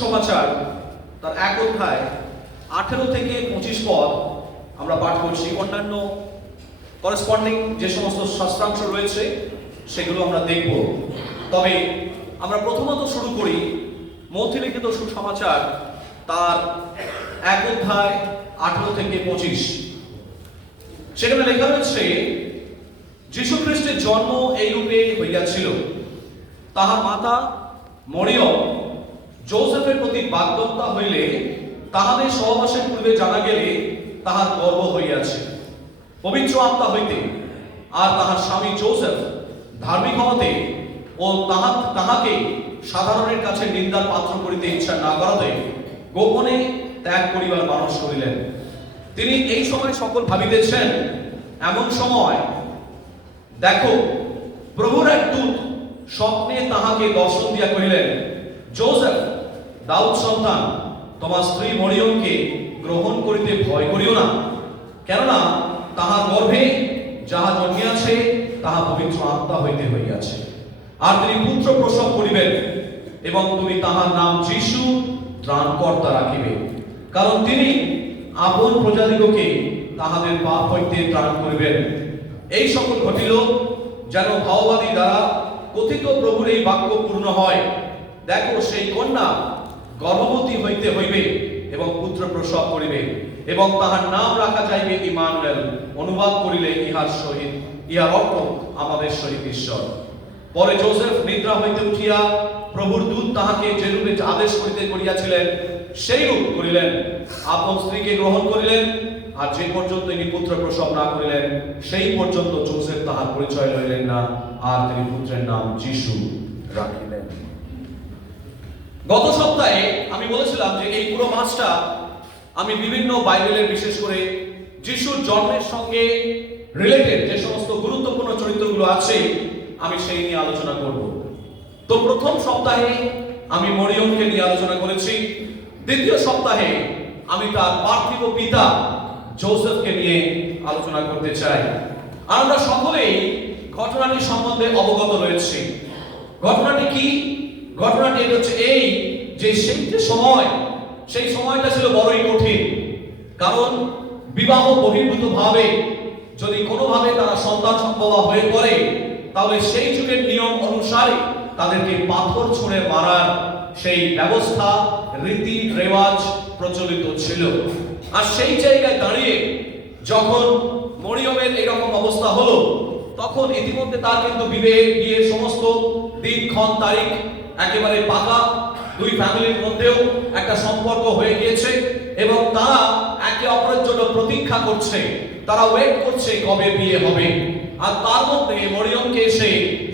সমাচার তার 1 অধ্যায় 18 থেকে 25 পদ আমরা পাঠ করছি। অন্যান্য করেসপন্ডিং যে সমস্ত শাস্ত্রাংশ রয়েছে সেগুলো আমরা দেখব। তবে আমরা প্রথমত শুরু করি মথি লিখিত সুসমাচার তার 1 অধ্যায় 18 থেকে 25। সেখানে লেখা রয়েছে, যীশু খ্রিস্টের জন্ম এই রূপে হইয়াছিল। তাহার মাতা মরিয়ম যোসেফের প্রতি বাগদত্তা হইলে তাহাদের সহবাসের পূর্বে জানা গেলে তাহার গর্ভ হইয়াছে পবিত্র আত্মা হইতে। আর তাহার স্বামী যোসেফ ধার্মিক হওয়াতে ও তাহাকে সাধারণের কাছে নিন্দার পাত্র করিতে ইচ্ছা না করাতে গোপনে ত্যাগ করিবার মানুষ করিলেন। তিনি এই সময় সকল ভাবিতেছেন, এমন সময় দেখো প্রভুর এক দূত স্বপ্নে তাহাকে দর্শন দিয়া কহিলেন, যোসেফ, দাউদ সন্তান, তোমার স্ত্রী মরিয়মকে গ্রহণ করিতে ভয় করিও না, কেননা তাহার গর্ভে যাহা জন্মিয়াছে তাহা পবিত্র আত্মা হইতে হইয়াছে। আর তিনি পুত্র প্রসব করিবেন এবং তুমি তাহার নাম যীশু ত্রাণকর্তা রাখিবে, কারণ তিনি আপন প্রজাদিগকে তাহাদের পাপ হইতে ত্রাণ করিবেন। এই সকল ঘটিল যেন ভাওবাদী দ্বারা কথিত প্রভুর এই বাক্য পূর্ণ হয়। দেখো সেই কন্যা গর্ভবতী হইতে হইবে এবং পুত্র প্রসব করিবে এবং তাহার নাম রাখা যাইবে ইমানুয়েল, অনুবাদ করিলে ইহার অর্থ আমাদের সহিত ঈশ্বর। পরে যোসেফ নিদ্রা হইতে উঠিয়া প্রভুর দূত তাহাকে যেরূপে আদেশ করিতে করিয়াছিলেন সেই রূপ করিলেন, আপন স্ত্রীকে গ্রহণ করিলেন। আর যে পর্যন্ত তিনি পুত্র প্রসব না করিলেন সেই পর্যন্ত যোসেফ তাহার পরিচয় লইলেন না, আর তিনি পুত্রের নাম যীশু রাখিলেন। গত সপ্তাহে আমি বলেছিলাম যে এই পুরো মাসটা আমি বিভিন্ন বাইবেলের বিশেষ করে যিশুর জন্মের সঙ্গে রিলেটেড যে সমস্ত গুরুত্বপূর্ণ চরিত্রগুলো আছে আমি সেই নিয়ে আলোচনা করব। তো প্রথম সপ্তাহে আমি মরিয়মকে নিয়ে আলোচনা করেছি। দ্বিতীয় সপ্তাহে আমি তার পার্থিব পিতা যোসেফকে নিয়ে আলোচনা করতে চাই। আর আমরা সকলেই ঘটনাটি সম্বন্ধে অবগত রয়েছি। ঘটনাটি কি? ঘটনাটি হচ্ছে এই যে সেই সময়টা ছিল বড়ই কঠিন। কারণ বিবাহ বহির্ভূত ভাবে যদি কোনোভাবে তারা সন্তান সম্ভবা হয়ে পড়ে তাহলে সেই যুগের নিয়ম অনুসারে তাদেরকে পাথর ছুঁড়ে মারার সেই ব্যবস্থা রীতি রেওয়াজ প্রচলিত ছিল। আর সেই জায়গায় দাঁড়িয়ে যখন মরিয়মের এরকম অবস্থা হলো তখন ইতিমধ্যে তার কিন্তু বিয়ের সমস্ত দিনক্ষণ তারিখ একেবারে পাকা, দুই ফ্যামিলির মধ্যেও একটা সম্পর্ক হয়ে গিয়েছে এবং তারা একে অপরের জন্য প্রতীক্ষা করছে, তারা ওয়েট করছে কবে বিয়ে হবে। আর তার মধ্যে মরিয়মকে এসে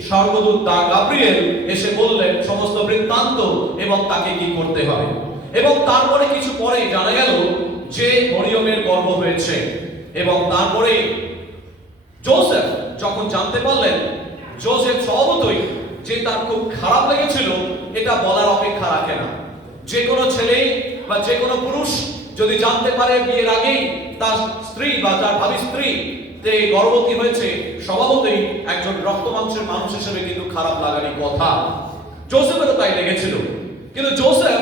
স্বর্গদূত গাব্রিয়েল এসে বললেন সমস্ত বৃত্তান্ত এবং তাকে কি করতে হবে। এবং তারপরে কিছু পরে জানা গেল যে মরিয়মের গর্ভ হয়েছে। এবং তারপরে যোসেফ যখন জানতে পারলেন, যোসেফ স্বভাবতই যে তার খুব খারাপ লেগেছিল এটা বলার অপেক্ষা রাখে না। যে কোনো ছেলে বা যে কোনো পুরুষ যদি জানতে পারে বিয়ের আগেই তার স্ত্রী বা তার ভাবী স্ত্রী যে গর্ভবতী হয়েছে, স্বভাবতই একজন রক্ত মাংসের মানুষ হিসেবে কিন্তু খারাপ লাগারই কথা। যোসেফেরও তাই লেগেছিল। কিন্তু যোসেফ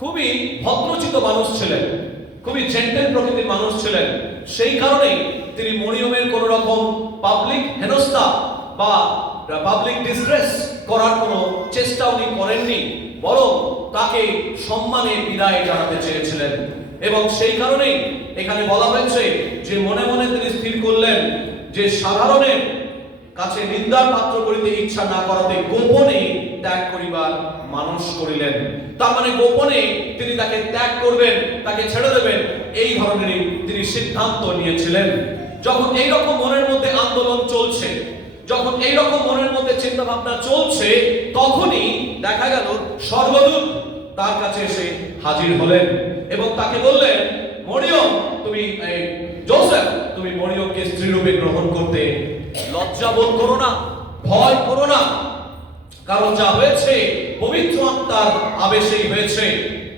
খুবই ভদ্রচিত মানুষ ছিলেন, খুবই জেন্টেল প্রকৃতির মানুষ ছিলেন। সেই কারণেই তিনি মরিয়মের কোন রকম পাবলিক হেনস্থা বা পাবলিক ডিসগ্রেস করার কোনো চেষ্টা উনি করেননি, বরং তাকে সম্মানে বিদায় জানাতে চেয়েছিলেন। এবং সেই কারণেই এখানে বলা হয়েছে যে মনে মনে তিনি স্থির করলেন যে সাধারণের কাছে নিন্দার পাত্র করিতে ইচ্ছা না করাতে গোপনে ত্যাগ করিবার মানুষ করিলেন। তার মানে গোপনে তিনি তাকে ত্যাগ করবেন, তাকে ছেড়ে দেবেন, এই ধরনেরই তিনি সিদ্ধান্ত নিয়েছিলেন। যখন এইরকম মনের মধ্যে আন্দোলন চলছে, যখন এইরকম মনের মধ্যে চিন্তা ভাবনা চলছে, তখনই দেখা গেল স্বর্গদূত তার কাছে এসে হাজির হলেন এবং তাকে বললেন, মরিয়ম তুমি যোসেফ তুমি মরিয়মকে স্ত্রীরূপে গ্রহণ করতে লজ্জা বোধ করো না, ভয় করো না, কারণ যা হয়েছে পবিত্র আত্মার আবেশেই হয়েছে।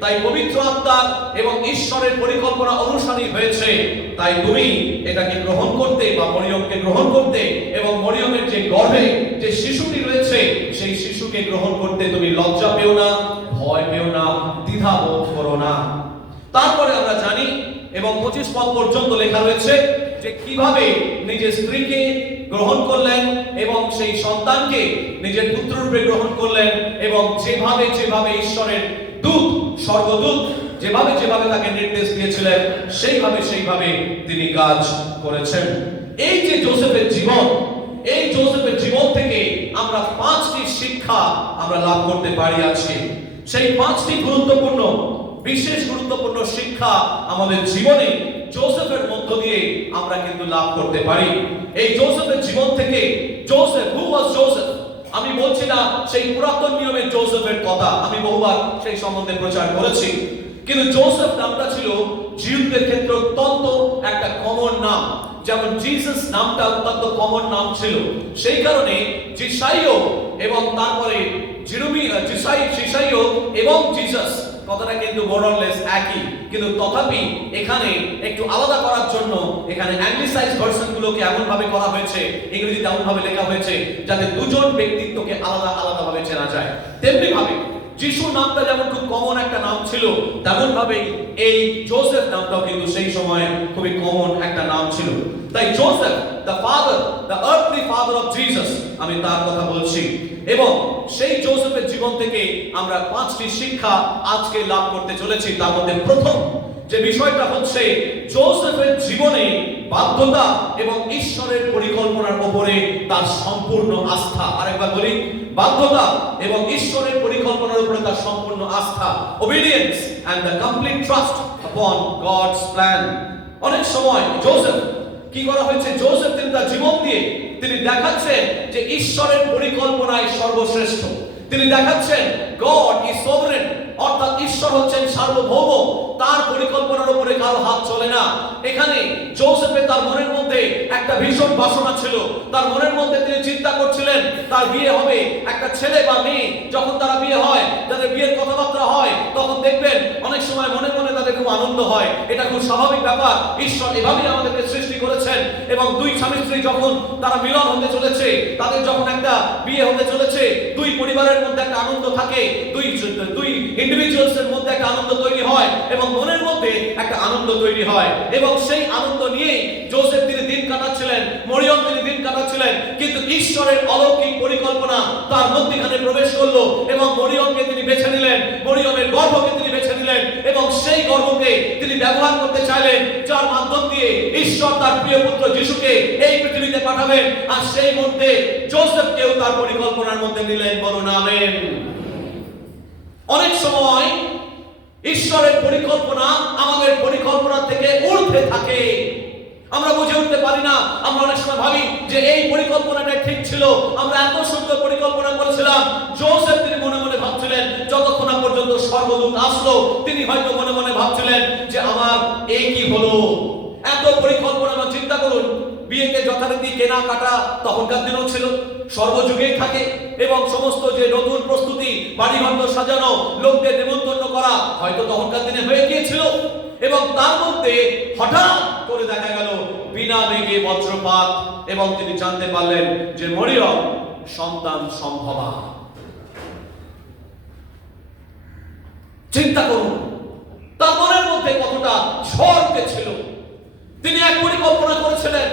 তাই পবিত্র আত্মার এবং ঈশ্বরের পরিকল্পনা অনুসারী হয়েছে। তাই তুমি এটাকে গ্রহণ করতে বা মরিয়মকে গ্রহণ করতে এবং মরিয়মের যে গর্ভে যে শিশুটি রয়েছে সেই শিশুকে গ্রহণ করতে তুমি লজ্জা পেও না, ভয় পেও না, দ্বিধা বোধ করো না। তারপরে আমরা জানি এবং 25 পদ পর্যন্ত লেখা রয়েছে যে কিভাবে নিজের স্ত্রীকে গ্রহণ করলেন এবং সেই সন্তানকে নিজের পুত্ররূপে গ্রহণ করলেন, এবং যেভাবে যেভাবে ঈশ্বরের দূত, স্বর্গদূত যেভাবে যেভাবে তাকে নির্দেশ দিয়েছিলেন সেইভাবে তিনি কাজ করেছেন। এই যে যোসেফের জীবন, এই যোসেফের জীবন থেকে আমরা 5টি শিক্ষা আমরা লাভ করতে পারি আজকে। সেই 5টি গুরুত্বপূর্ণ, বিশেষ গুরুত্বপূর্ণ শিক্ষা আমাদের জীবনে যোসেফের মধ্য দিয়ে আমরা কিন্তু লাভ করতে পারি। এই যোসেফের জীবন থেকে, যোসেফ, হু ওয়াজ যোসেফ, আমি বলছি না সেই পুরাতন নিয়মের যোসেফের কথা, আমি বহুবার সেই সম্বন্ধে প্রচার করেছি, কিন্তু যোসেফ নামটা ছিল জিউদের ক্ষেত্রে অত্যন্ত একটা কমন নাম। যেমন জিসাস নামটা অত্যন্ত কমন নাম ছিল, সেই কারণে জিসাইও এবং তারপরে জিসাইও এবং জিসাস কথাটা কিন্তু মোরলেস একই, কিন্তু তথাপি এখানে একটু আলাদা করার জন্য এখানে অ্যাংলিসাইজ ভার্সনগুলোকে এমন ভাবে করা হয়েছে, ইংরেজিতে এমন ভাবে লেখা হয়েছে যাতে দুজন ব্যক্তিত্বকে আলাদা আলাদা ভাবে চেনা যায়। তেমনি ভাবে যিশু নামটা যেমন খুব কমন একটা নাম ছিল, তেমন ভাবে এই যোসেফ নামটাও কিন্তু সেই সময় খুবই কমন একটা নাম ছিল। তাই Joseph, the father, the earthly father of Jesus, আমি তার কথা বলছি। এবং সেই যোসেফের জীবন থেকে আমরা 5টি শিক্ষা আজকে লাভ করতে চলেছি। তার মধ্যে প্রথম যে বিষয়টা হচ্ছে যোসেফের জীবনে বাধ্যতা এবং ঈশ্বরের পরিকল্পনার উপরে তার সম্পূর্ণ আস্থা। আরেকবার বলি, বাধ্যতা এবং ঈশ্বরের পরিকল্পনার উপরে তার সম্পূর্ণ আস্থা, obedience and the complete trust upon God's plan। অনেক সময় যোসেফ কি করা হয়েছে, যোসেফ তিনি তার জীবন দিয়ে তিনি দেখাচ্ছেন যে ঈশ্বরের পরিকল্পনায় সর্বশ্রেষ্ঠ। তিনি দেখাচ্ছেন গড ইজ সোভারেন, অর্থাৎ ঈশ্বর হচ্ছেন সার্বভৌম, তার পরিকল্পনার উপরে কারো হাত চলে না। এখানে যোসেফের তার মনের মধ্যে একটা ভীষণ বাসনা ছিল, তার মনের মধ্যে তিনি চিন্তা করছিলেন তার বিয়ে হবে, একটা ছেলে বা মেয়ে যখন তারা বিয়ে হয়, যাদের বিয়ের কথাবার্তা হয়, তখন দেখবেন অনেক সময় মনে মনে তাদের খুব আনন্দ হয়। এটা খুব স্বাভাবিক ব্যাপার, ঈশ্বর এভাবেই আমাদেরকে সৃষ্টি করেছেন। এবং দুই স্বামী স্ত্রী যখন তারা মিলন হতে চলেছে, তাদের যখন একটা বিয়ে হতে চলেছে, দুই পরিবারের মধ্যে একটা আনন্দ থাকে, দুই ইন্ডিভিজুয়ালস এর মধ্যে একটা আনন্দ তৈরি হয় এবং মনের মধ্যে একটা আনন্দ তৈরি হয়। এবং সেই আনন্দ নিয়েই যোসেফ তিনি দিন কাটাচ্ছিলেন, মরিয়ম তিনি দিন কাটাচ্ছিলেন। কিন্তু ঈশ্বরের অলৌকিক পরিকল্পনা তার মধ্যখানে প্রবেশ করলো এবং মরিয়মকে তিনি বেছে নিলেন, মরিয়মের গর্ভকে তিনি বেছে নিলেন এবং সেই গর্ভকে তিনি ব্যবহার করতে চাইলেন, যার মাধ্যম দিয়ে ঈশ্বর তার প্রিয় পুত্র যিশুকে এই পৃথিবীতে পাঠাবেন। আর সেই মধ্যে যোসেফকেও তার পরিকল্পনার মধ্যে নিলেন। বলুন আমেন। অনেক সময় ঈশ্বরের পরিকল্পনা আমাদের পরিকল্পনা থেকে ঊর্ধ্বে থাকে, আমরা বুঝে উঠতে পারি না। আমরা অনেক সময় ভাবি যে এই পরিকল্পনাটা ঠিক ছিল, আমরা এত সুন্দর পরিকল্পনা করেছিলাম। যোসেফ তিনি মনে মনে ভাবছিলেন, যতক্ষণ না পর্যন্ত স্বর্গদূত আসলো, তিনি হয়তো মনে মনে ভাবছিলেন যে আমার এই কি হলো, এত পরিকল্পনা। চিন্তা করুন, বিয়েকে যথারীতি কেনাকাটা তখনকার দিনও ছিল, সর্বযুগেই থাকে, এবং সমস্ত যে নতুন প্রস্তুতি, বাড়িঘর সাজানো, লোকদের নিমন্ত্রণ করা হয়তো তখনকার দিনে হয়ে গিয়েছিল। এবং তার মধ্যে হঠাৎ করে দেখা গেল বিনা মেঘে বজ্রপাত, এবং তিনি জানতে পারলেন যে মরিয়ম সন্তান সম্ভবা। চিন্তা করুন তার মনের মধ্যে কতটা ঝড় উঠেছিল। তিনি এক পরিকল্পনা করেছিলেন,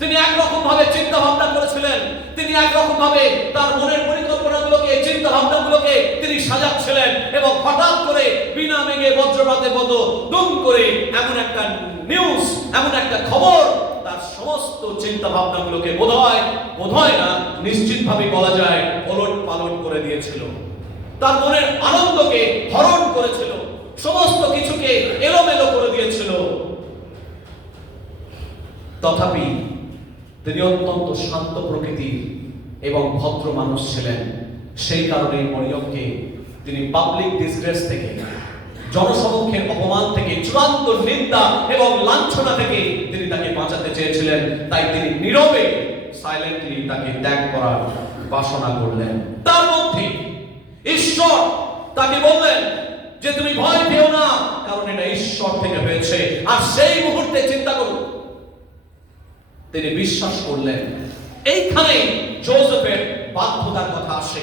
তিনি একরকম ভাবে চিন্তা ভাবনা করেছিলেন, তিনি একরকম ভাবে তার মনের পরিকল্পনাগুলোকে, চিন্তা ভাবনাগুলোকে তিনি সাজাচ্ছিলেন। এবং হঠাৎ করে বিনা মেঘে বজ্রপাতের মতো দুম করে এমন একটা নিউজ, এমন একটা খবর তার সমস্ত চিন্তা ভাবনাগুলোকে বোধহয় না, নিশ্চিতভাবে বলা যায় ওলট পালট করে দিয়েছিল। তার মনের আনন্দকে হরণ করেছিল, সমস্ত কিছুকে এলোমেলো করে দিয়েছিল। তথাপি তিনি অত্যন্ত শান্ত প্রকৃতির এবং ভদ্র মানুষ ছিলেন। সেই কারণে মরিয়মকে তিনি পাবলিক ডিসগ্রেস থেকে, জনসমক্ষের অপমান থেকে, চূড়ান্ত নিন্দা এবং লাঞ্ছনা থেকে তিনি তাকে বাঁচাতে চেয়েছিলেন। তাই তিনি নীরবে, সাইলেন্টলি তাকে ত্যাগ করার বাসনা করলেন। তার মধ্যে ঈশ্বর তাকে বললেন যে তুমি ভয় পেও না, কারণ এটা ঈশ্বর থেকে হয়েছে। আর সেই মুহূর্তে চিন্তা করুন, তিনি বিশ্বাস করলেন। এইখানে যোসেফের বাধ্যতার কথা আসে।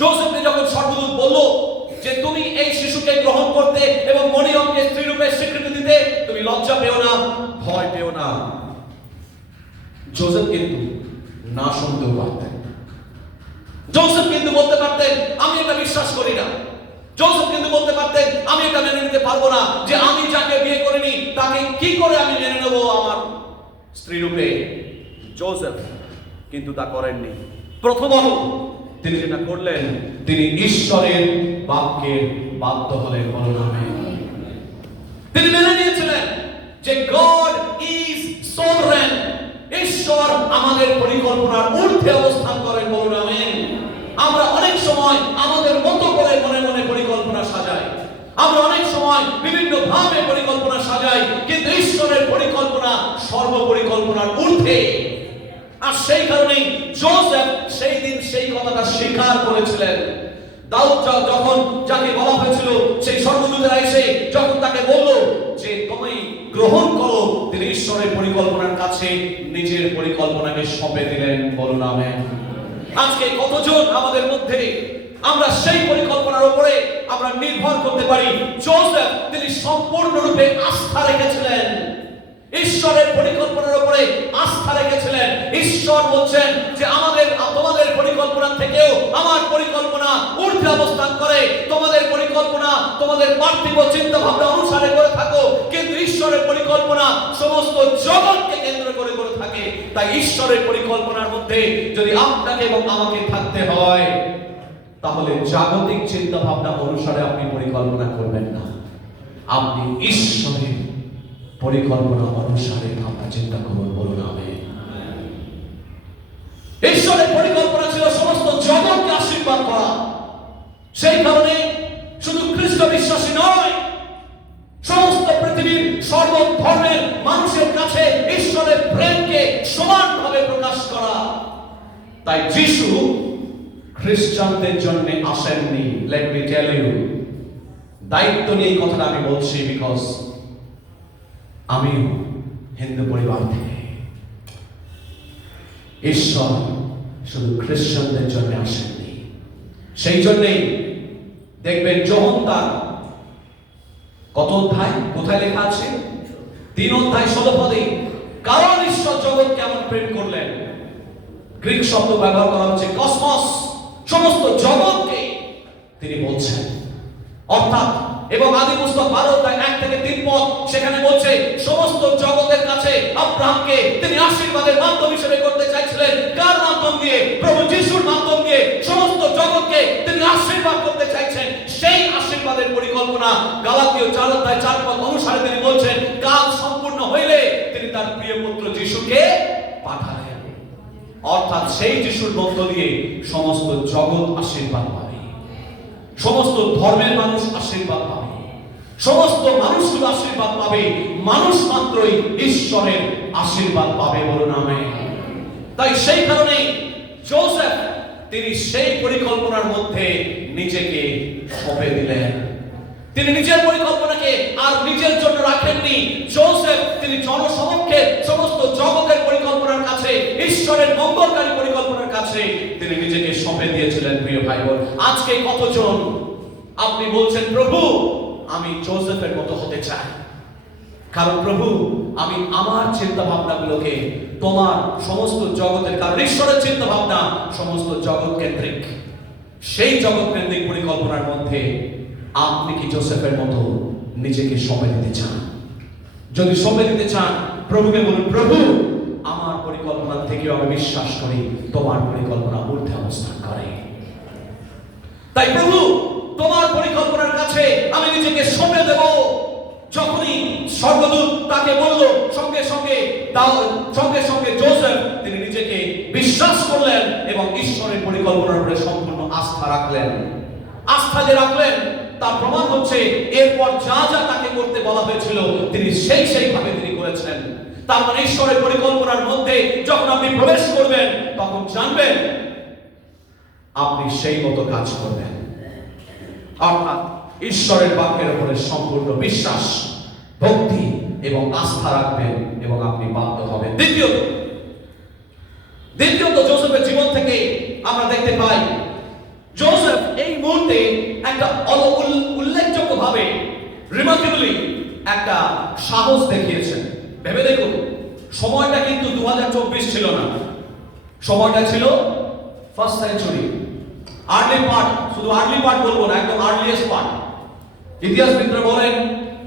যোসেফকে যখন স্বর্গদূত বলল যে তুমি এই শিশুকে গ্রহণ করতে এবং মরিয়মকে স্ত্রীরূপে স্বীকৃতি দিতে তুমি লজ্জা পেও না, ভয় পেও না। যোসেফ কিন্তু না শুনতেও পারতেন। যোসেফ কিন্তু বলতে পারতেন আমি এটা বিশ্বাস করি না। যোসেফ কিন্তু বলতে পারতেন আমি এটা মেনে নিতে পারবো না, যে আমি যাকে বিয়ে করিনি তাকে কি করে আমি মেনে নেব আমার স্ত্রী রূপে। যোসেফ কিন্তু তা করেননি। প্রথমত তিনি যেটা করলেন, তিনি ঈশ্বরের বাক্যে বাধ্য হলেন। বলুন আমেন। তিনি মেনে নিয়েছিলেন যে গড ইজ সভরেন, ঈশ্বর আমাদের পরিকল্পনার ঊর্ধ্বে অবস্থান করেন। বলুন আমেন। আমরা অনেক সময় আমাদের মতো করে মনে মনে পরিকল্পনা সাজাই, আমরা অনেক সময় বিভিন্ন ভাবে পরিকল্পনা সাজাই, কিন্তু ঈশ্বরের পরিকল্পনা সর্বপরিকল্পনার ঊর্ধ্বে। আর সেই কারণেই যোসেফ সেই দিন সেই কথাটা স্বীকার করেছিলেন। দাউদ যখন যাকে বলা হয়েছিল, সেই স্বর্গদূতেরা এসে যখন তাকে বলল যে তুমি গ্রহণ করো, তিনি ঈশ্বরের পরিকল্পনার কাছে নিজের পরিকল্পনাকে সঁপে দিলেন। বলুন আমেন। আজকে কতজন আমাদের মধ্যে আমরা সেই পরিকল্পনার উপরে আমরা নির্ভর করতে পারি? যোসেফ তিনি সম্পূর্ণরূপে আস্থা রেখেছিলেন, ঈশ্বরের পরিকল্পনার উপরে আস্থা রেখেছিলেন। ঈশ্বর বলছেন যে তোমাদের পরিকল্পনা থেকেও আমার পরিকল্পনা ঊর্ধ্বে অবস্থান করে। তোমাদের পরিকল্পনা তোমাদের পার্থিব চিন্তা ভাবনা অনুসারে করে থাকো, কিন্তু ঈশ্বরের পরিকল্পনা সমস্ত জগৎকে কেন্দ্র করে করে থাকে। তাই ঈশ্বরের পরিকল্পনার মধ্যে যদি আপনাকে এবং আমাকে থাকতে হয়, তাহলে জাগতিক চিন্তা ভাবনা অনুসারে আপনি পরিকল্পনা করবেন না, আপনি ঈশ্বরের পরিকল্পনা অনুসারে আমরা চিন্তা করব। বলুন আমেন। ঈশ্বরের পরিকল্পনা ছিল সমস্ত জগৎকে আশীর্বাদ করা। সেই কারণে শুধু খ্রিস্ট বিশ্বাসী নয়, সমস্ত পৃথিবীর সর্ব ধর্মের মানুষের কাছে ঈশ্বরের প্রেমকে সমানভাবে প্রকাশ করা। তাই যিশু খ্রিস্টানদের জন্য আসেননি। লেট মি টেল ইউ, দায়িত্ব নিয়ে এই কথাটা আমি বলছি, বিকজ আমি হিন্দু পরিবার থেকে। ঈশ্বর শুধু খ্রিস্টানদের জন্য আসেননি। সেই জন্যই দেখবেন যোহন তার কত অধ্যায়, কোথায় লেখা আছে? 3 অধ্যায় 16 পদে, কারণ ঈশ্বর জগৎ কেমন প্রেম করলেন। গ্রিক শব্দ ব্যবহার করা হচ্ছে কসমস, সমস্ত জগৎকে তিনি বলছেন। অর্থাৎ এবং আদি পুস্তক 12 অধ্যায় 1 থেকে 3 পদ, সেখানে বলছে সমস্ত জগতের কাছে আব্রাহামকে তিনি আশীর্বাদের মাধ্যম হিসেবে করতে চাইছিলেন। কার মাধ্যম দিয়ে? প্রভু যিশুর মাধ্যম দিয়ে সমস্ত জগৎকে তিনি আশীর্বাদ করতে চাইছেন। সেই আশীর্বাদের পরিকল্পনা গালাতীয় 4 অধ্যায় 4 পদ অনুসারে তিনি বলছেন, কাল সম্পূর্ণ হইলে তিনি তার প্রিয় পুত্র যিশুকে পাঠালেন। অর্থাৎ সেই যিশুর মধ্য দিয়ে সমস্ত জগৎ আশীর্বাদ পাবে, সমস্ত ধর্মের মানুষ আশীর্বাদ পাবে, সমস্ত মানুষগুলো আশীর্বাদ পাবে। মানুষ মাত্রই ঈশ্বরের আশীর্বাদ পাবে। বলুন আমেন। তাই সেই কারণে যোসেফ তিনি সেই পরিকল্পনার মধ্যে নিজেকে সঁপে দিলেন। তিনি নিজের পরিকল্পনাকে আর নিজের জন্য রাখেননি। যোসেফ তিনি জনসমক্ষে সমস্ত জগতের পরিকল্পনার কাছে, ঈশ্বরের মঙ্গলকারী পরিকল্পনার কাছে তিনি নিজেকে সঁপে দিয়েছিলেন। প্রিয় ভাই বোন, আজকে কতজন আপনি বলছেন প্রভু আমি যোসেফের মতো হতে চাই, কারণ প্রভু আমি আমার চিন্তা ভাবনাগুলোকে তোমার সমস্ত জগতের, কারণ ঈশ্বরের চিন্তা ভাবনা সমস্ত জগৎ কেন্দ্রিক। সেই জগৎ কেন্দ্রিক পরিকল্পনার মধ্যে আপনি কি যোসেফের মতো নিজেকে সঁপে দিতে চান? যদি সঁপে দিতে চান, প্রভুকে বলুন, প্রভু আমার পরিকল্পনা থেকেও আমি বিশ্বাস করি তোমার পরিকল্পনা ঊর্ধ্বে অবস্থান করে। তাই প্রভু তোমার পরিকল্পনার কাছে আমি নিজেকে সঁপে দেব। যখনই স্বর্গদূত তাকে বলল, সঙ্গে সঙ্গে যোসেফ তিনি নিজেকে বিশ্বাস করলেন এবং ঈশ্বরের পরিকল্পনার উপরে সম্পূর্ণ আস্থা রাখলেন। আস্থা যে রাখলেন তার প্রমাণ হচ্ছে এরপর যা যা তাকে করতে বলা হয়েছিল তিনি সেইভাবে তিনি করেছেন। তার মানে ঈশ্বরের পরিকল্পনার মধ্যে যখন আপনি প্রবেশ করবেন, তখন জানবেন আপনি সেই মতো কাজ করবেন। অর্থাৎ ঈশ্বরের বাক্যের উপরে সম্পূর্ণ বিশ্বাস, ভক্তি এবং আস্থা রাখবেন এবং আপনি বাধ্য হবেন। দ্বিতীয়ত যোসেফের জীবন থেকে আমরা দেখতে পাই যোসেফ এই মুহূর্তে একটা উল্লেখযোগ্য ভাবে রিমার্কেবলি একটা সাহস দেখিয়েছেন। ভেবে দেখুন, সময়টা কিন্তু 2024 ছিল না, সময়টা ছিল ফার্স্ট সেঞ্চুরি, আর্লি পার্ট। শুধু আর্লি পার্ট বলবো না, একদম আর্লিয়েস্ট পার্ট। ইতিহাসবিদরা বলেন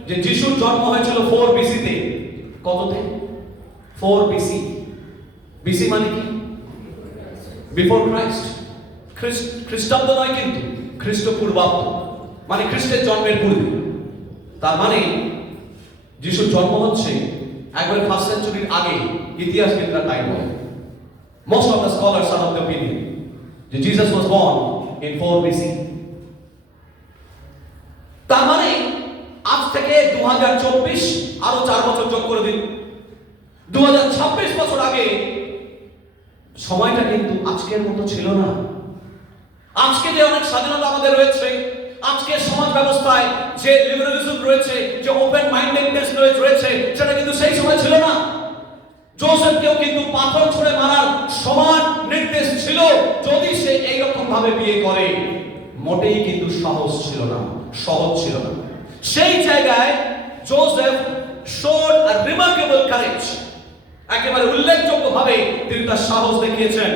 যে যিশুর জন্ম হয়েছিল 4 BC তে। কততে? 4 BC। বিসি মানে কি? Before Christ. খ্রিস্টাব্দ নয় কিন্তু, খ্রিস্টপূর্বাব্দ, মানে খ্রিস্টের জন্মের পূর্বে। তার মানে যিশুর জন্ম হচ্ছে একবারে ফার্স্ট সেঞ্চুরির আগে। ইতিহাসবিদরা তাই বলে। Most of the scholars are of the opinion যে Jesus was born in 4 BC। তার মানে আজ থেকে 2024 আরো 4 বছর যোগ করে দিন, 2026 বছর আগে সময়টা কিন্তু আজকের মতো ছিল না। আজকে যে অনেক স্বাধীনতা আমাদের রয়েছে, আজকের সমাজ ব্যবস্থায় যে লিবারালিজম রয়েছে, যে ওপেন মাইন্ডেডনেস রয়েছে, সেটা কিন্তু সেই সময় ছিল না। জোসেফকেও কিন্তু পাথর ছুঁড়ে মারার সমান নির্দেশ ছিল যদি সে এইরকম ভাবে বিয়ে করে। মোটেই কিন্তু সাহস ছিল না, সহজ ছিল না। সেই জায়গায় Joseph showed a remarkable courage। একেবারে উল্লেখযোগ্য ভাবে তিনি তার সাহস দেখিয়েছেন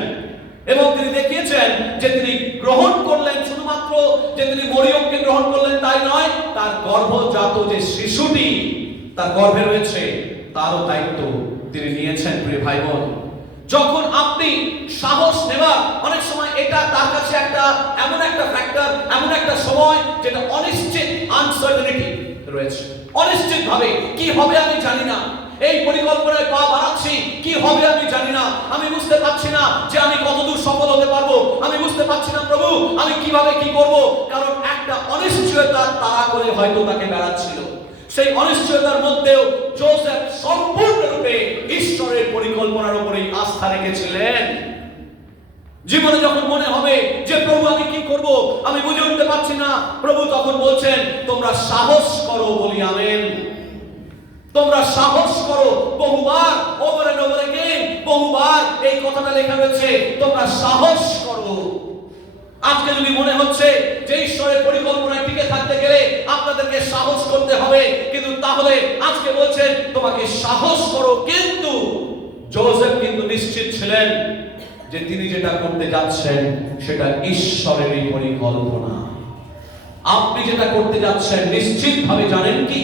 এবং তিনি দেখিয়েছেন যে তিনি গ্রহণ করলেন, শুধুমাত্র যে তিনি মরিয়মকে গ্রহণ করলেন তাই নয়, তার গর্ভজাত যে শিশুটি তার গর্ভে রয়েছে তারও দায়িত্ব তিনি নিয়েছেন। প্রিয় ভাই বোন, যখন আপনি সাহস নেওয়া, অনেক সময় এটা তার কাছে একটা এমন একটা ফ্যাক্টর, এমন একটা সময় যেটা অনিশ্চিত, আনসার্টেনিটি রয়েছে। অনিশ্চিত ভাবে কি হবে আমি জানি না, এই পরিকল্পনায় পা বাড়াচ্ছি, কি হবে আমি জানি না, আমি বুঝতে পারছি না যে আমি কতদূর সফল হতে পারবো, আমি বুঝতে পারছি না প্রভু আমি কিভাবে কি করব। কারণ একটা অনিশ্চয়তা তাড়া করে হয়তো তাকে বেড়াচ্ছিল। সেই অনিশ্চয়তার মধ্যেও জোসেফ সম্পূর্ণরূপে ঈশ্বরের পরিকল্পনার উপরেই আস্থা রেখেছিলেন। জীবনে যখন মনে হবে যে প্রভু আমি কি করব, আমি বুঝে উঠতে পারছি না, প্রভু তখন বলছেন তোমরা সাহস করো, বলি আমেন। তোমরা সাহস করো। বহুবার, ওভার এন্ড ওভার अगेन বহুবার এই কথাটা লেখা রয়েছে, তোমরা সাহস করো। আজকে যদি মনে হচ্ছে যে ঈশ্বরের পরিকল্পনায় টিকে থাকতে গেলে আপনাদেরকে সাহস করতে হবে, কিন্তু তাহলে আজকে বলছেন তোমাকে সাহস করো। কিন্তু জোসেফ কিন্তু নিশ্চিত ছিলেন যে তিনি যেটা করতে যাচ্ছেন সেটা ঈশ্বরেরই পরিকল্পনা। আপনি যেটা করতে যাচ্ছেন নিশ্চিতভাবে জানেন কি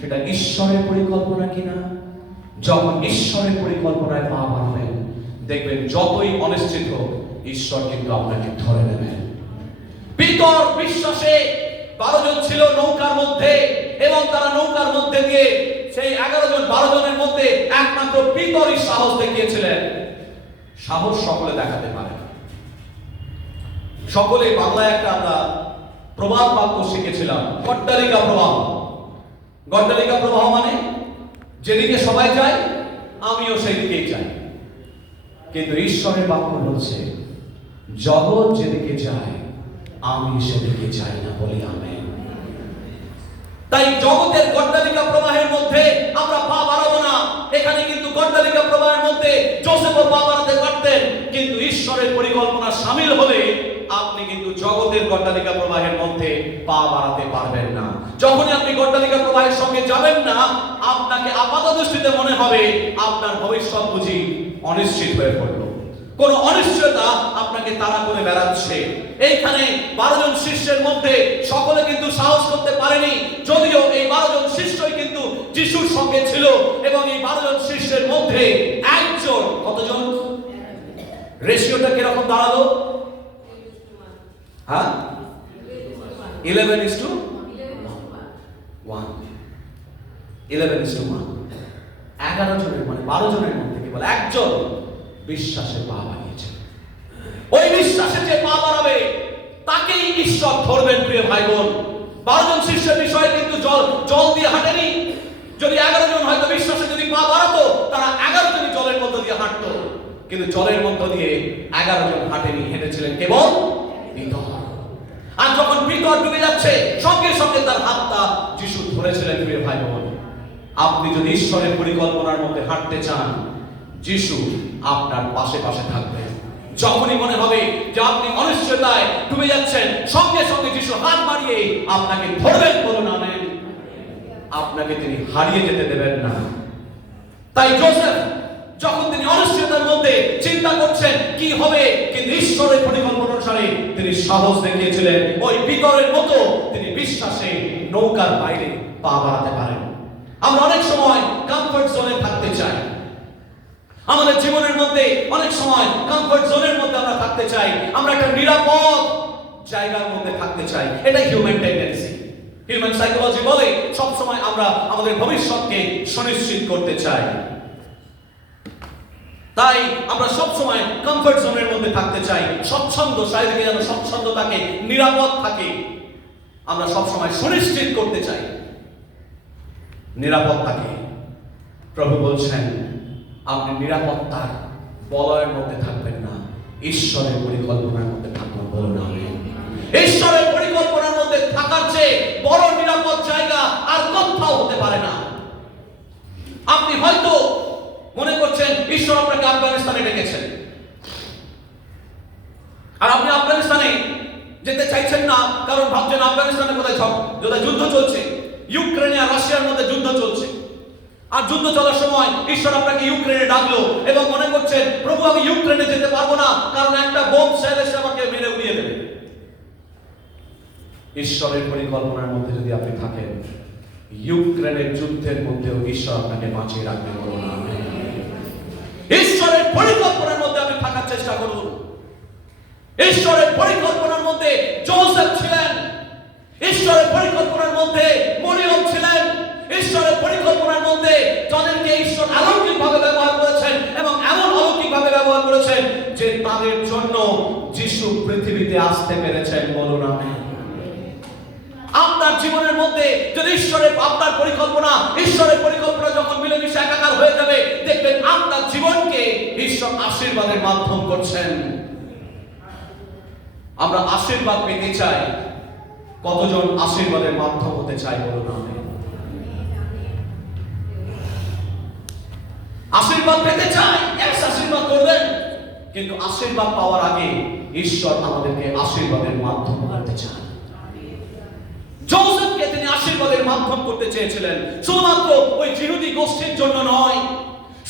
সেটা ঈশ্বরের পরিকল্পনা কিনা? যখন ঈশ্বরের পরিকল্পনায় পা বাড়াবেন, দেখবেন যতই অনিশ্চিত হোক ঈশ্বর কিন্তু আপনাকে ধরে নেবেন। পিতর বিশ্বাসে 12 জন ছিল নৌকার মধ্যে, এবং তারা নৌকার মধ্যে দিয়ে সেই 11 জন 12 জনের মধ্যে একমাত্র পিতরই সাহস দেখিয়েছিলেন। সাহস সকলে দেখাতে পারে না। সকলে বাংলায় একটা আমরা প্রবাদ বাক্য শিখেছিলাম, গড্ডালিকা প্রবাহ। গড্ডালিকা প্রবাহ মানে যেদিকে সবাই যায় আমিও সেই দিকেই যাই। কিন্তু ঈশ্বরের বাক্য বলছে জগৎ যেদিকে যায় আমি সেদিকে যাই না, বলি আমেন। তাই জগতের গড্ডালিকা প্রবাহের মধ্যে আমরা পা বাড়াবো না। এখানে কিন্তু গড্ডালিকা প্রবাহের মধ্যে জোসেফও পা বাড়াতে পারতেন, কিন্তু ঈশ্বরের পরিকল্পনা শামিল হলে আপনি কিন্তু জগতের গড্ডালিকা প্রবাহের মধ্যে পা বাড়াতে পারবেন না। যখনই আপনি গড্ডালিকা প্রবাহের সঙ্গে যাবেন না, আপনাকে আপাতদৃষ্টিতে মনে হবে আপনার ভবিষ্যৎ বুঝি অনিশ্চিত হয়ে পড়ল। কোন অনিশ্চয়তা আপনাকে তাড়া করে বেড়াচ্ছে। এইখানে 12 জন শিষ্যের মধ্যে সকলে কিন্তু সাহস করতে পারেনি, যদিও এই 12 জন শিষ্যই কিন্তু যিশুর সঙ্গে ছিল। এবং এই 12 জন শিষ্যের মধ্যে একজন, কতজন? রেশিওটা কিরকম দাঁড়ালো? হ্যাঁ, 11:1 11:1। 11 জনের মানে 12 জনের মধ্যে কেবল একজন বিশ্বাসে পা বাড়িয়েছে। ওই বিশ্বাসে যে পা বাড়াবে তাকেই ঈশ্বর ধরবেন। প্রিয় ভাই বোন, 12 জন শিষ্যের বিষয় কিন্তু জল দিয়ে হাঁটেনি। যদি 11 জন হয়তো বিশ্বাসে যদি পা বাড়াতো, তারা 11 জনই জলের মধ্য দিয়ে হাঁটতো। কিন্তু জলের মধ্য দিয়ে 11 জন হাঁটেনি, হেঁটেছিলেন কেবল পিতর। আর যখন পিতর ডুবে যাচ্ছে, সঙ্গে সঙ্গে তার হাতটা যিশু ধরেছিলেন। প্রিয় ভাই বোন, আপনি যদি ঈশ্বরের পরিকল্পনার মধ্যে হাঁটতে চান, যিশু আপনার পাশে পাশে থাকবে। যখনই মনে হবে যে আপনি অনিশ্চয়তায় ডুবে যাচ্ছেন, সঙ্গে সঙ্গে যিশু হাত বাড়িয়ে আপনাকে ধরবেন, বলুন আমেন। আপনাকে তিনি হারিয়ে যেতে দেবেন না। তাই জোসেফ যখন তিনি অনিশ্চয়তার মধ্যে চিন্তা করছেন কি হবে, কিন্তু ঈশ্বরের পরিকল্পনা অনুসারে তিনি সাহস দেখিয়েছিলেন। ওই বিতরের মতো তিনি বিশ্বাসে নৌকার বাইরে পা বাড়াতে পারেন। আমরা অনেক সময় কমফর্ট জোনে থাকতে চাই। আমাদের জীবনের মধ্যে অনেক সময় কমফর্ট জোনের মধ্যে আমরা থাকতে চাই, আমরা একটা নিরাপদ জায়গার মধ্যে থাকতে চাই। এটাই হিউম্যান টেন্ডেন্সি। হিউম্যান সাইকোলজি বলে সব সময় আমরা আমাদের ভবিষ্যৎকে সুনিশ্চিত করতে চাই। তাই আমরা সব সময় কমফর্ট জোনের মধ্যে থাকতে চাই, স্বচ্ছন্দ, চারিদিকে যেন স্বচ্ছন্দ থাকে, নিরাপদ থাকে। আমরা সব সময় সুনিশ্চিত করতে চাই নিরাপত্তাকে। প্রভু বলছেন আপনি নিরাপত্তার বলয়ের মধ্যে থাকবেন না, ঈশ্বরের পরিকল্পনার মধ্যে থাকুন, বলুন আমেন। ঈশ্বরের পরিকল্পনার মধ্যে থাকার চেয়ে বড় নিরাপদ জায়গা আর কোথাও হতে পারে না। আপনি হয়তো মনে করছেন ঈশ্বর আপনাকে আফগানিস্তানে ডেকেছেন, আর আপনি আফগানিস্তানে যেতে চাইছেন না, কারণ ভাবছেন আফগানিস্তানে কোথায় যুদ্ধ চলছে, ইউক্রেনে আর রাশিয়ার মধ্যে যুদ্ধ চলছে। আর যুদ্ধ চলার সময় ঈশ্বর আপনাকে ইউক্রেনে ডাকলো এবং মনে করছেন প্রভু আমি ইউক্রেনে যেতে পারবো না, কারণ একটা বোম সেল এসে আমাকে মেরে উড়িয়ে দেবে। ঈশ্বরের পরিকল্পনার মধ্যে যদি আপনি থাকেন, ইউক্রেনের যুদ্ধের মধ্যেও ঈশ্বর আপনাকে বাঁচিয়ে রাখবে, বলুন আমেন। ঈশ্বরের পরিকল্পনার মধ্যে আপনি থাকার চেষ্টা করুন। ঈশ্বরের পরিকল্পনার মধ্যে জোসেফ ছিলেন, ঈশ্বরের পরিকল্পনার মধ্যে মরিয়ম ছিলেন, ঈশ্বরের পরিকল্পনার মধ্যে যাদেরকে ঈশ্বর অলৌকিকভাবে ব্যবহার করেছেন এবং এমন অলৌকিকভাবে ব্যবহার করেছেন যে তাদের জন্য যিশু পৃথিবীতে আসতে পেরেছেন, বলুন আমেন। আপনার জীবনের মধ্যে যদি আপনার পরিকল্পনা ঈশ্বরের পরিকল্পনা যখন মিলেমিশে একাকার হয়ে যাবে, দেখবেন আপনার জীবনকে ঈশ্বর আশীর্বাদের মাধ্যম করছেন। আমরা আশীর্বাদ পেতে চাই, কতজন আশীর্বাদের মাধ্যম হতে চাই, বলুন আমেন। আশীর্বাদ পেতে চাই, আশীর্বাদ করবেন, কিন্তু আশীর্বাদ পাওয়ার আগে ঈশ্বর আমাদেরকে আশীর্বাদের মাধ্যম করতে চান। জোসেফকে তিনি আশীর্বাদের মাধ্যম করতে চেয়েছিলেন, শুধুমাত্র ওই জিহুদি গোষ্ঠীর জন্য নয়,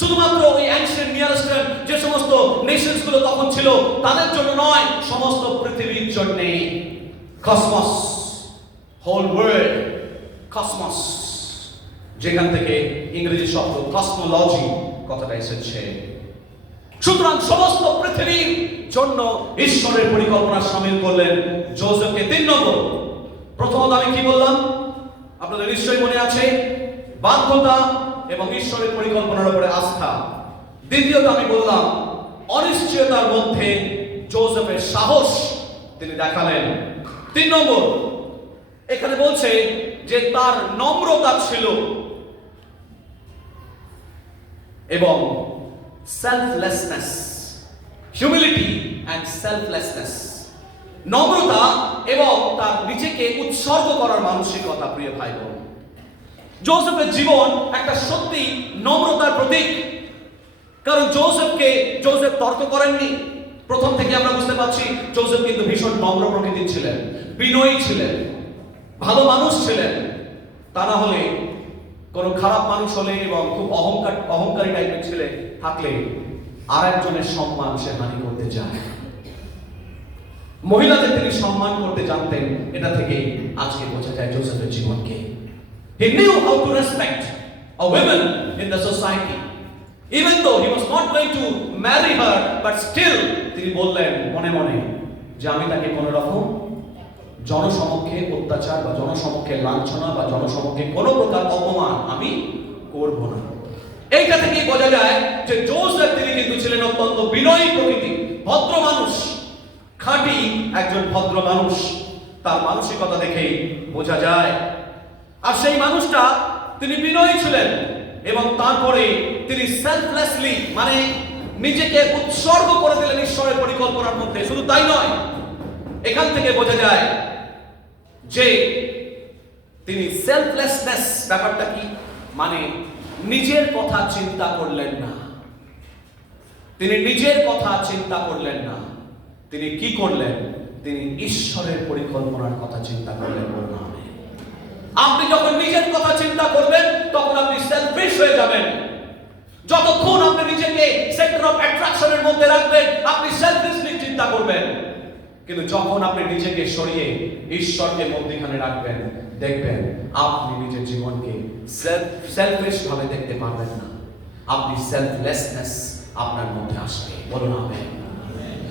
শুধুমাত্র ওই অ্যানশিয়েন্ট নিয়ার ইস্টার্ন যে সমস্ত নেশনস গুলো তখন ছিল তাদের জন্য নয়, সমস্ত পৃথিবীর জন্য। কসমস, হোল ওয়ার্ল্ড, কসমস, যেখান থেকে ইংরেজি শব্দ কসমোলজি কথাটা এসেছে। সুতরাং সমস্ত পৃথিবীর জন্য ঈশ্বরের পরিকল্পনা শামিল করলেন জোসেফকে। 3 নম্বর, প্রথমত আমি কি বললাম আপনাদের নিশ্চয়ই মনে আছে, বাধ্যতা এবং ঈশ্বরের পরিকল্পনার উপরে আস্থা। দ্বিতীয়ত আমি বললাম অনিশ্চয়তার মধ্যে জোসেফের সাহস তিনি দেখালেন। 3 নম্বর, এখানে বলছে যে তার নম্রতা ছিল এবং সেলফলেসনেস, হিউমিলিটি এন্ড সেলফলেসনেস, নম্রতা এবং তার নিজেকে উৎসর্গ করার মানসিকতা। প্রিয় ভাই বোন, জোসেফের জীবন একটা সত্যি নম্রতার প্রতীক। কারণ জোসেফ তর্ক করেননি। প্রথম থেকে আমরা বুঝতে পারছি জোসেফ কিন্তু ভীষণ নম্র প্রকৃতির ছিলেন, বিনয়ী ছিলেন, ভালো মানুষ ছিলেন। তা না হলে কোন খারাপ মানুষ হলে এবং খুব অহংকারী টাইপের ছেলে থাকলে আর একজনের সম্মান সে হানি করতে চায়। মহিলাদের তিনি সম্মান করতে জানতেন, এটা থেকে আজকে বোঝা যায় জোসেফের জীবনকে। He knew how to respect a woman in the society. Even though he was not going to marry her, but still তিনি বললেন মনে মনে যে আমি তাকে কোন রকম জনসমক্ষে অত্যাচার বা জনসমক্ষে লাঞ্ছনা বা জনসমক্ষে কোনো প্রকার অপমান আমি করব না। এইটা থেকেই বোঝা যায় যে জোসেফ তিনি কিন্তু ছিলেন অত্যন্ত বিনয়ী প্রকৃতি, ভদ্র মানুষ, খাঁটি একজন ভদ্র মানুষ। তার মানসিকতা দেখেই বোঝা যায়। আর সেই মানুষটা তিনি বিনয়ী ছিলেন এবং তারপরে তিনি সেলফলেসলি মানে নিজেকে উৎসর্গ করে দিলেন ঈশ্বরের পরিকল্পনার মধ্যে। শুধু তাই নয়, এখান থেকে বোঝা যায় যে তিনি সেলফলেসনেস ব্যাপারটা কি, মানে নিজের কথা চিন্তা করলেন না। তিনি নিজের কথা চিন্তা করলেন না, তিনি কি করলেন? তিনি ঈশ্বরের পরিকল্পনার কথা চিন্তা করলেন। আপনি যখন নিজের কথা চিন্তা করবেন তখন আপনি সেলফিশ হয়ে যাবেন। যতক্ষণ আপনি নিজেকে সেন্টার অফ অ্যাট্রাকশনের মধ্যে রাখবেন আপনি সেলফিশলি চিন্তা করবেন। কিন্তু যখন আপনি নিজেকে সরিয়ে ঈশ্বরকে মধ্যখানে রাখবেন, দেখবেন আপনি নিজের জীবনকে সেলফিশ ভাবে দেখতে পারবেন না। আপনি সেলফলেসনেস আপনার মধ্যে আসবে। বলুন আমেন।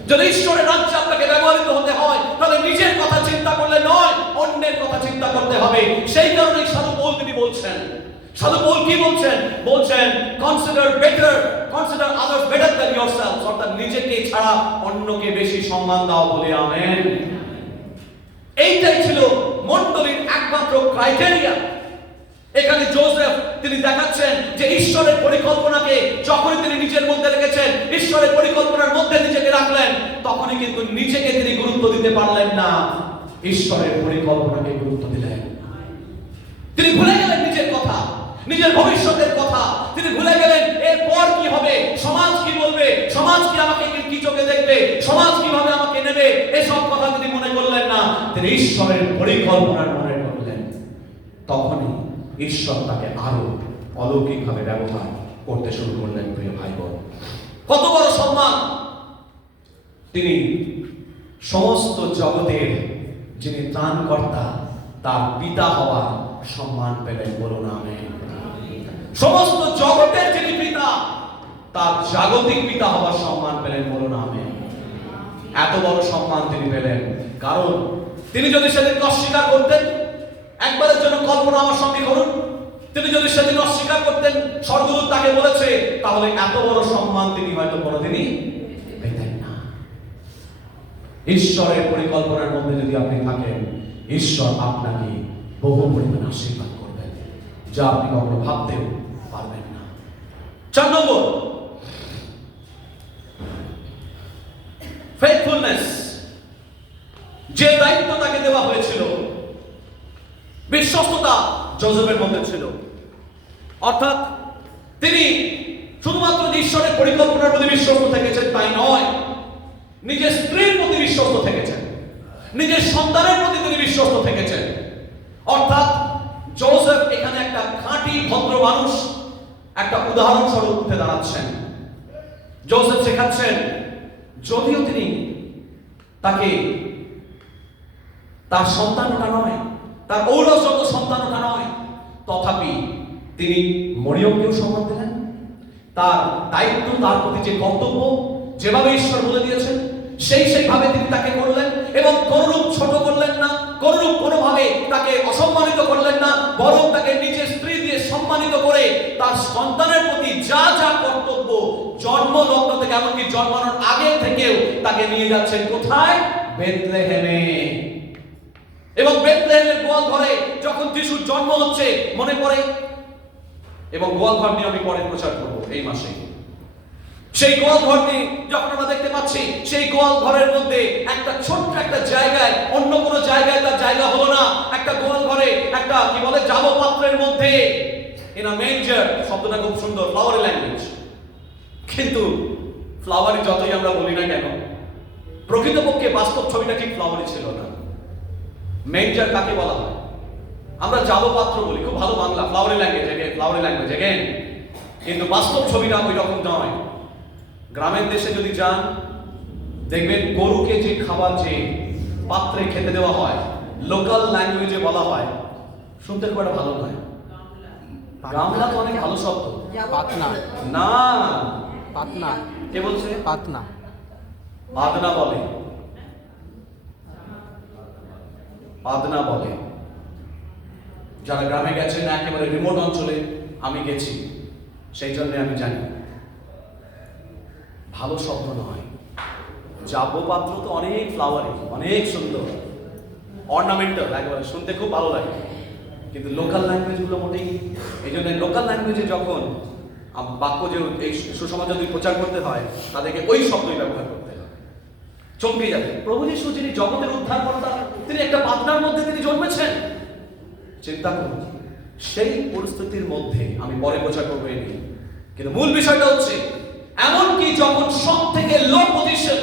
যদি ঈশ্বরের রাজ্যে আপনাকে ব্যবহৃত হতে হয় তাহলে নিজের কথা চিন্তা করলে নয়, অন্যের কথা চিন্তা করতে হবে। সেই কারণে সাধু পৌল তিনি বলছেন, সাধু পৌল কি বলছেন? বলছেন consider others better than yourself, অর্থাৎ নিজেকে ছাড়া অন্যকে বেশি সম্মান দাও। বলে আমেন। এইটাই ছিল মণ্ডলীর একমাত্র ক্রাইটেরিয়া। এখানে জোসেফ তিনি দেখাচ্ছেন যে ঈশ্বরের পরিকল্পনাকে যখনই তিনি নিজের মধ্যে রেখেছেন, ঈশ্বরের পরিকল্পনার মধ্যে নিজেকে রাখলেন, তখনই কিন্তু নিজেকে তিনি গুরুত্ব দিতে পারলেন না, ঈশ্বরের পরিকল্পনাকে গুরুত্ব দিলেন। তিনি ভুলে গেলেন নিজের কথা, নিজের ভবিষ্যতের কথা। তিনি ভুলে গেলেন এরপর কি হবে, সমাজ কি বলবে, সমাজ কি আমাকে কি চোখে দেখবে, সমাজ কিভাবে আমাকে নেবে, এসব কথা তিনি মনে করলেন না। তিনি ঈশ্বরের পরিকল্পনার মনে করলেন। তখনই ঈশ্বর তাকে আরো অলৌকিকভাবে ব্যবহার করতে শুরু করলেন। প্রিয় ভাই বোন, কত বড় সম্মান! তিনি সমস্ত জগতের যিনি ত্রাণকর্তা তার পিতা হওয়ার সম্মান পেলেন। বলুন আমেন। সমস্ত জগতের যিনি পিতা তার জাগতিক পিতা হওয়ার সম্মান পেলেন। বলুন আমেন। এত বড় সম্মান তিনি পেলেন কারণ তিনি যদি সেদিন অস্বীকার করতেন, একবারের জন্য কল্পনা আমার সঙ্গে করুন, তিনি যদি সেদিন অস্বীকার করতেন, স্বর্গদূত তাকে বলেছে, তাহলে এত বড় সম্মান তিনি হয়তো কোনোদিনই পেতেন না। ঈশ্বরের পরিকল্পনার মধ্যে যদি আপনি থাকেন, ঈশ্বর আপনাকে বহু পরিমাণ আশীর্বাদ করবেন, যা আপনি কখনো ভাবতেও পারবেন না। 4 নম্বর, ফেথফুলনেস। যে দায়িত্ব তাকে দেওয়া হয়েছিল, বিশ্বস্ততা জোসেফের মধ্যে ছিল। অর্থাৎ তিনি শুধুমাত্র ঈশ্বরের পরিকল্পনার প্রতি বিশ্বস্ত থেকেছেন তাই নয়, নিজের স্ত্রীর প্রতি বিশ্বস্ত থেকেছেন, নিজের সন্তানের প্রতি তিনি বিশ্বস্ত থেকেছেন। অর্থাৎ জোসেফ এখানে একটা খাঁটি ভদ্র মানুষ, একটা উদাহরণস্বরূপ উঠে দাঁড়াচ্ছেন। জোসেফ শেখাচ্ছেন, যদিও তিনি তাকে তার সন্তানটা নয়, তার ঔরসগত সন্তানটা নয়, তথাপি তিনি মরিয়মকেও সম্মান দিলেন। তার দায়িত্ব, তার প্রতি যে কর্তব্য, যেভাবে ঈশ্বর বলে দিয়েছেন সেইভাবে তিনি তাকে করলেন এবং কোনরূপ ছোট করলেন না, কোনরূপ কোনোভাবে তাকে অসম্মানিত করলেন না, বরং তাকে নিজের স্ত্রী দিয়ে সম্মানিত করে তার সন্তানের প্রতি যা যা কর্তব্য জন্মলগ্ন থেকে এমনকি জন্মানোর আগে থেকেও তাকে নিয়ে যাচ্ছেন কোথায়? বেথলেহেমে। এবং বেথলেহেমের গোয়াল ঘরে যখন যিশুর জন্ম হচ্ছে মনে পড়ে, এবং গোয়াল ঘর নিয়ে আমি পরে প্রচার করব এই মাসে। সেই গোয়াল ঘর নিয়ে যখন আমরা দেখতে পাচ্ছি, সেই গোয়াল ঘরের মধ্যে একটা ছোট্ট একটা জায়গায়, অন্য কোনো জায়গায় তার জায়গা হলো না, একটা গোয়াল ঘরে একটা কি বলে জাবো পাত্রের মধ্যে, ইন আ মেঞ্জার। শব্দটা খুব সুন্দর, ফ্লাওয়ারি ল্যাঙ্গুয়েজ। কিন্তু ফ্লাওয়ারি যতই আমরা বলি না কেন, প্রকৃতপক্ষে বাস্তব ছবিটা ঠিক ফ্লাওয়ারি ছিল না। মেঞ্জার কাকে বলা হয়? আমরা জাবো পাত্র বলি, খুব ভালো বাংলা, ফ্লাওয়ারি ল্যাঙ্গুয়েজ এগেন। কিন্তু বাস্তব ছবিটা ওই রকম নয়। গ্রামের দেশে যদি যান, দেখবেন গরুকে যে খাবার যে পাত্রে খেতে দেওয়া হয়, লোকাল ল্যাঙ্গুয়েজে বলা হয়, শুনতে খুব একটা ভালো নয়। গামলা তো অনেক ভালো শব্দ। পাতনা না, পাতনা কে বলছে? পাতনা পাতনা বলে, পাতনা বলে। যারা গ্রামে গেছেন, একেবারে রিমোট অঞ্চলে আমি গেছি, সেই জন্য আমি জানি ভালো শব্দ নয়। জাবো পাত্র তো অনেক ফ্লাওয়ারি, অনেক সুন্দর, অর্নামেন্টাল, একেবারে শুনতে খুব ভালো লাগে। কিন্তু লোকাল ল্যাঙ্গুয়েজগুলো মোটেই। এই জন্য লোকাল ল্যাঙ্গুয়েজে যখন বাক্য যে এই সুসমাজ যদি প্রচার করতে হয়, তাদেরকে ওই শব্দই ব্যবহার করতে হয়। চমকে যাবে। প্রভু যিশু যিনি জগতের উদ্ধারকর্তা, তিনি একটা পাতনার মধ্যে তিনি জন্মেছেন। চিন্তা করুন, সেই পরিস্থিতির মধ্যে আমি পরে প্রচার করবো এই নিয়ে। কিন্তু মূল বিষয়টা হচ্ছে, এমন এমনকি যখন সব থেকে লো পজিশন,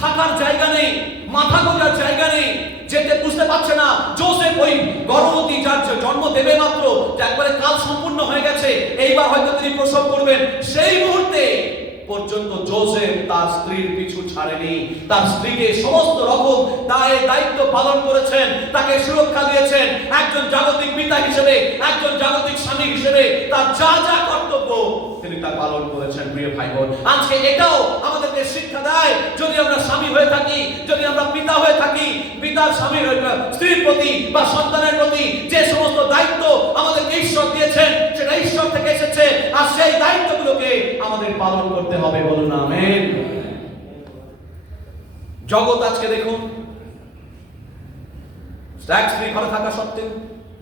থাকার জায়গা নেই, মাথা গোজার জায়গা নেই, যেতে বুঝতে পারছে না যোসেফ ওই গর্ভবতী যার জন্ম দেবে মাত্র, একবারে কাল সম্পূর্ণ হয়ে গেছে, এইবার হয়তো তিনি প্রসব করবেন, সেই মুহূর্তে পর্যন্ত যোসেফ তার স্ত্রীর পিছু ছাড়েনি। তার স্ত্রীকে সমস্ত রকম দায়িত্ব পালন করেছেন, তাকে সুরক্ষা দিয়েছেন। একজন জাগতিক পিতা হিসেবে, একজন জাগতিক স্বামী হিসেবে তার যা যা কর্তব্য তিনি তা পালন করেছেন। প্রিয় ভাই বোন, আজকে এটাও আমাদেরকে শিক্ষা দেয়, যদি আমরা স্বামী হয়ে থাকি, যদি আমরা পিতা হয়ে থাকি, পিতার স্বামীর স্ত্রীর প্রতি বা সন্তানের প্রতি যে সমস্ত দায়িত্ব আমাদেরকে ঈশ্বর দিয়েছেন, সেটা ঈশ্বর থেকে এসেছে, আর সেই দায়িত্বগুলোকে আমাদের পালন করতে হবে। বলুন আমেন। জগৎ আজকে দেখুন, এক স্ত্রী ঘরে থাকা সত্ত্বেও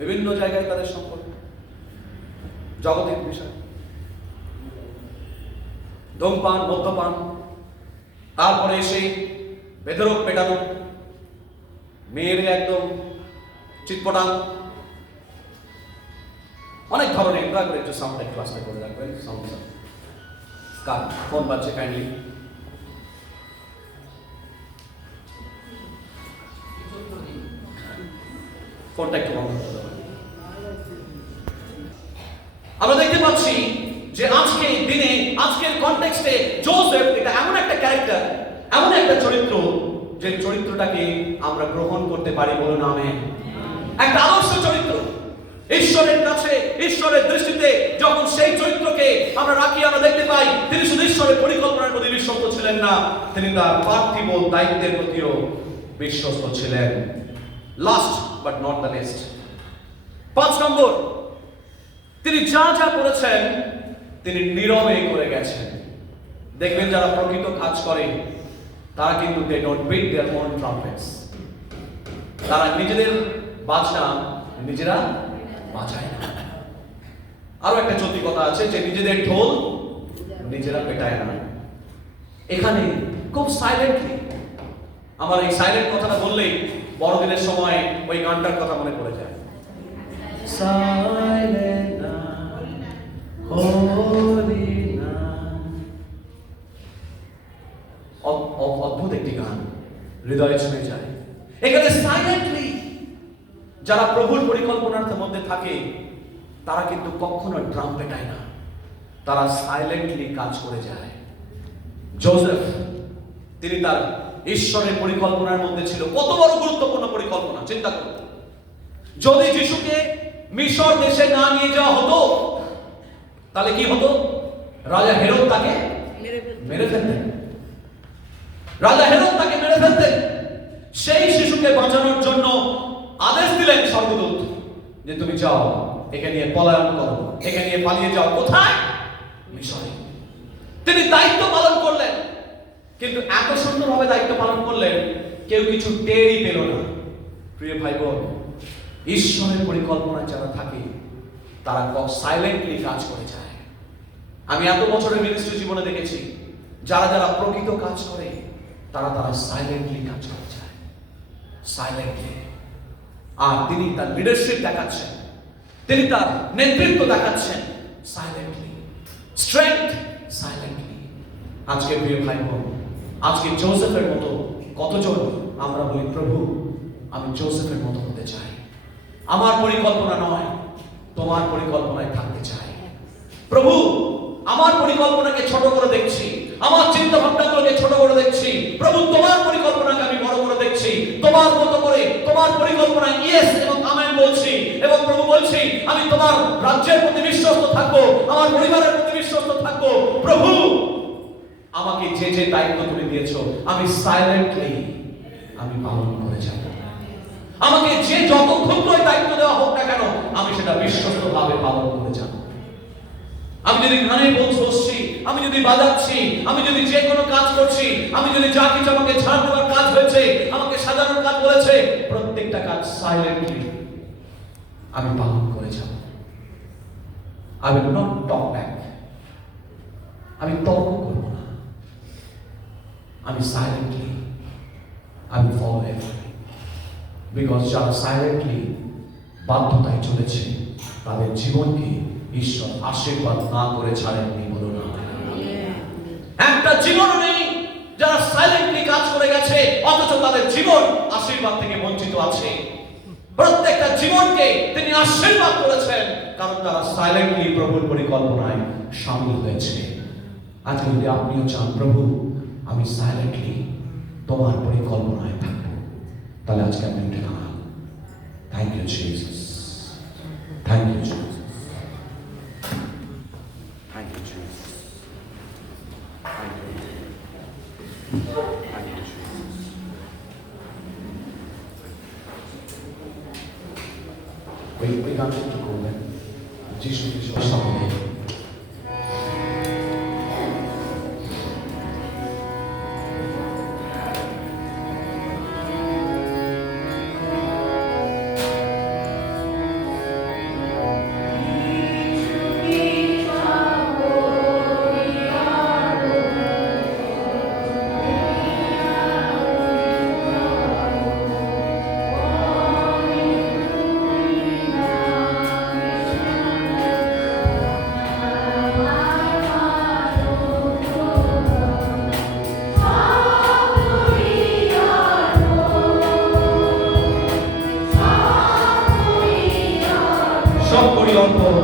বিভিন্ন জায়গায় তাদের সম্পর্ক, জগতের বিষয়, ধূমপান, মদ্যপান, তারপরে এসে বেধরক পেটানো, মেয়ের একদম চিৎপটান, অনেক ধরনের। দয়া করে একটু সাউন্ড একটু আস্তে করে রাখবেন। সাউন্ড কার ফোন বাজছে কাইন্ডলি। ফোনটা একটু বন্ধ করতে হবে। আমরা দেখতে পাচ্ছি যে আজকে দিনে, আজকের কনটেক্সটে যোসেফ এটা এমন একটা ক্যারেক্টার, এমন একটা চরিত্র, যে চরিত্রটাকে আমরা গ্রহণ করতে পারি। বলুন আমেন। একটা আদর্শ চরিত্র ঈশ্বরের কাছে, ঈশ্বরের দৃষ্টিতে যখন সেই চরিত্রকে আমরা রাখি, আমরা দেখতে পাই তিনি শুধু ঈশ্বরের পরিকল্পনার প্রতি বিশ্বস্ত ছিলেন না, তিনি তার পার্থিব দায়িত্বের প্রতিও বিশ্বস্ত ছিলেন। Last but not the least, 5 number, তিনি যা যা করেছেন তিনি নীরবে করে গেছেন। দেখবেন যারা প্রকৃত কাজ করে তারা কিন্তু they don't beat their own trumpets, তারা নিজেদের বাজনা নিজেরা বাজায় না। আরো একটা চলতি কথা আছে যে নিজেদের ঢোল নিজেরা পেটায় না। এখানে খুব সাইলেন্টলি, আমার এই সাইলেন্ট কথাটা বললেই বড়দিনের সময় ওই গানটার কথা মনে পড়ে যায়। সাইলেন্ট হোলি অদ্ভুত একটি গান, হৃদয়ে ছুঁয়ে যায়। এখানে সাইলেন্টলি যারা প্রভুর পরিকল্পনার মধ্যে থাকে তারা কিন্তু কখনো ড্রাম পেটায় না, তারা সাইলেন্টলি কাজ করে যায়। যোসেফ তিনি তার ঈশ্বরের পরিকল্পনার মধ্যে ছিল। কত বড় গুরুত্বপূর্ণ পরিকল্পনা চিন্তা করুন। যদি যিশুকে মিশর দেশে না নিয়ে যাওয়া হতো তাহলে কি হতো? রাজা হেরোদ তাকে মেরে ফেলতেন। রাজা হেরোদ তাকে মেরে ফেলতেন। সেই শিশুকে বাঁচানোর জন্য আদেশ দিলেন স্বর্গদূত যে তুমি যাও, একে নিয়ে পলায়ন করো, একে নিয়ে পালিয়ে যাও। কোথায়? মিশরে। তিনি দায়িত্ব পালন করলেন, কিন্তু এত সুন্দরভাবে দায়িত্ব পালন করলেন কেউ কিছু টেরই পেল না। প্রিয় ভাই বোন, ঈশ্বরের পরিকল্পনায় যারা থাকে তারা সাইলেন্টলি কাজ করে যায়। আমি এত বছরের মিনিস্ট্রি জীবনে দেখেছি যারা যারা প্রকৃত কাজ করে তারা সাইলেন্টলি কাজ করে যায়, সাইলেন্টলি। আর তিনি তার লিডারশিপ দেখাচ্ছেন, তিনি তার নেতৃত্ব দেখাচ্ছেন সাইলেন্টলি, স্ট্রেংথ সাইলেন্টলি। আজকে প্রিয় ভাই বোন, আজকে যোসেফের মতো কতজন আমরা বলি প্রভু আমি যোসেফের মতো হতে চাই, আমার পরিকল্পনা নয় তোমার পরিকল্পনায় থাকতে চাই। প্রভু আমার পরিকল্পনাকে ছোট করে দেখছি, আমার চিন্তা ভাবনাগুলোকে ছোট করে দেখছি, প্রভু তোমার পরিকল্পনাকে আমি বড় করে দেখছি, তোমার মতো করে তোমার পরিকল্পনায় ইয়েস এবং আমেন বলছি। এবং প্রভু বলছি আমি তোমার রাজ্যের প্রতি বিশ্বস্ত থাকবো, আমার পরিবারের প্রতি বিশ্বস্ত থাকবো। প্রভু আমাকে যে যে দায়িত্ব তুমি দিয়েছো আমি সাইলেন্টলি আমি পালন করে যাব। আমাকে যে যত ক্ষুদ্র দায়িত্ব দেওয়া হোক না কেন আমি সেটা বিশ্বস্তভাবে পালন করে যাব। আমি যদি গানে বসছি, আমি যদি বাজাচ্ছি, আমি যদি যে কোনো কাজ করছি, আমি যদি যা কিছু আমাকে ঝাড় দেওয়ার কাজ হয়েছে, আমাকে সাজানোর কাজ বলেছে, প্রত্যেকটা কাজ সাইলেন্টলি আমি পালন করে যাব। I will not talk back, আমি তর্ক করব না, আমি সাইলেন্টলি আমি ফলো এভরিথিং। বিকজ যারা সাইলেন্টলি বাধ্যতায় চলেছে তাদের জীবনকে ঈশ্বর আশীর্বাদ না করে ছাড়েননি। বলুন না। জীবনও নেই, যারা সাইলেন্টলি কাজ করে গেছে অথচ তাদের জীবন আশীর্বাদ থেকে বঞ্চিত আছে। প্রত্যেকটা জীবনকে তিনি আশীর্বাদ করেছেন, কারণ তারা সাইলেন্টলি প্রভুর পরিকল্পনায় সামিল হয়েছে। আজকে যদি আপনিও চান, প্রভু আমি সাইলেন্টলি তোমার পরিকল্পনায় থাকবো, তাহলে আজকে আপনি উঠে দাঁড়ান। Thank you Jesus, thank you Jesus, thank you Jesus, thank you, thank you Jesus. ওই গানটা একটু করবেন, যিশু খ্রিস্টের সামনে। সব করি অন্তর,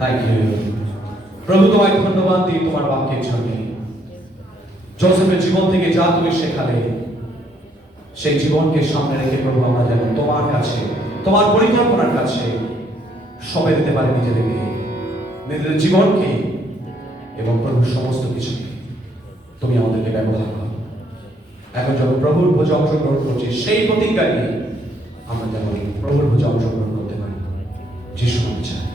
থ্যাংক ইউ প্রভু, তোমায় ধন্যবাদ দিই তোমার বাক্যের জন্য। জোসেফের জীবন থেকে যা তুমি শেখালে, সেই জীবনকে সামনে রেখে প্রভু আমরা যেন তোমার কাছে, তোমার পরিকল্পনার কাছে সবে দিতে পারি নিজেদেরকে, নিজেদের জীবনকে এবং প্রভু সমস্ত কিছুকে তুমি আমাদেরকে ব্যবহার করো। এখন যখন প্রভুর ভোজে অংশগ্রহণ করছি, সেই প্রতিজ্ঞা নিয়ে আমরা যেন প্রভুর ভোজে অংশগ্রহণ করতে পারি। যিশু নামে চাই।